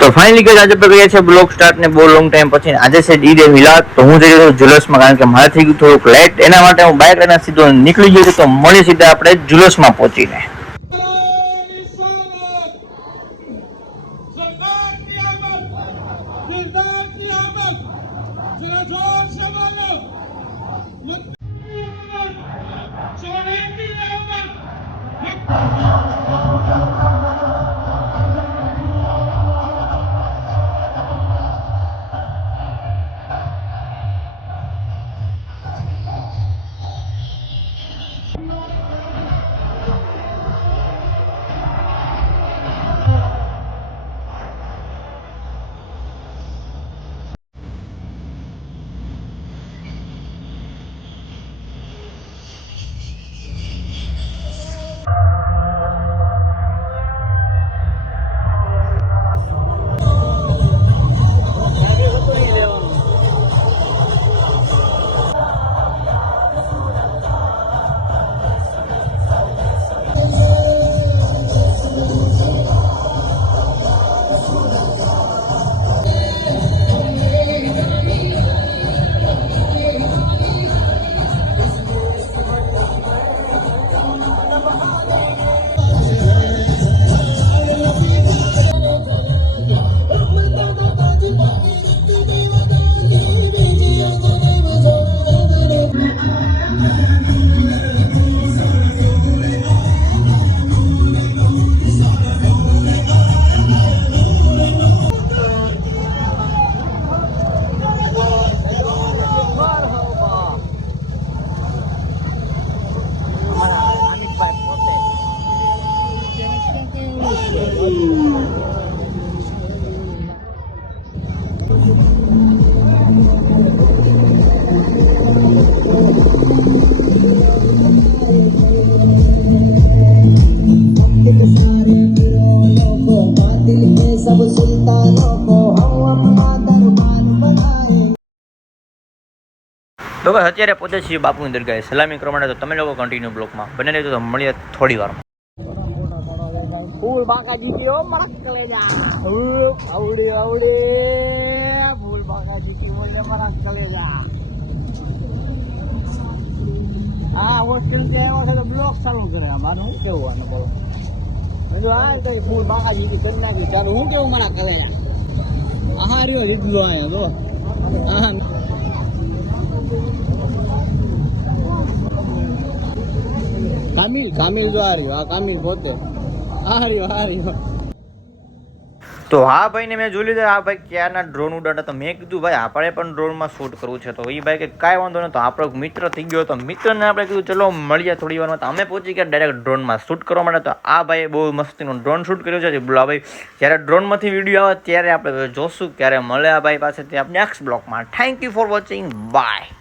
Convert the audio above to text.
તો finally guys આજે આપણે ગયા છે બ્લોગ સ્ટાર્ટ ને બહુ લોંગ ટાઈમ પછી આજે છે ઈદ એ મિલાદ. તો હું જઈ રહ્યો છું જુલસમાં, કારણ કે મારે થઈ ગયું થોડુંક લેટ. એના માટે હું બાઇક લઈને સીધો નીકળી ગયો છું. તો મળી સીધા આપણે જુલસમાં પહોંચીને. તો બસ અત્યારે પહોંચે છીએ બાપુની દરગાહે સલામી કરવા માટે. તો તમે લોકો કન્ટિન્યુ બ્લોકમાં બને રહેજો. તો મળીએ થોડી વારમાં. ફૂલ બાકાજી की ओ मरक कलेजा आवड़े आवड़े फूल बाकाजी की बोले मरक कलेजा हाँ होस्टेल के वहाँ ब्लॉक चालू करे हमारे हूँ क्यों हुआ ना बोलो जो आ तो फूल बाकाजी की करना की चालू हूँ क्यों मरक कलेजा हाँ रियो हिंदू आया तो हाँ कामिल कामिल जो आ रही हो हाँ कामिल पोते તો હા ભાઈને મેં જોઈ લીધા. હા ભાઈ ક્યારના ડ્રોન ઉડાડતા. તો મેં કીધું ભાઈ આપણે પણ ડ્રોનમાં શૂટ કરવું છે. તો એ ભાઈ કે કાંઈ વાંધો નહીં. તો આપણો મિત્ર થઈ ગયો. તો મિત્રને આપણે કીધું ચલો મળીએ થોડી વારમાં. તો અમે પહોંચી ગયા ડાયરેક્ટ ડ્રોનમાં શૂટ કરવા માટે. તો આ ભાઈએ બહુ મસ્તીનું ડ્રોન શૂટ કર્યું છે. બોલા ભાઈ જ્યારે ડ્રોનમાંથી વિડીયો આવે ત્યારે આપણે જોશું ક્યારે મળે આ ભાઈ પાસેથી આપણે નેક્સ્ટ બ્લોગમાં. Thank you for watching. By.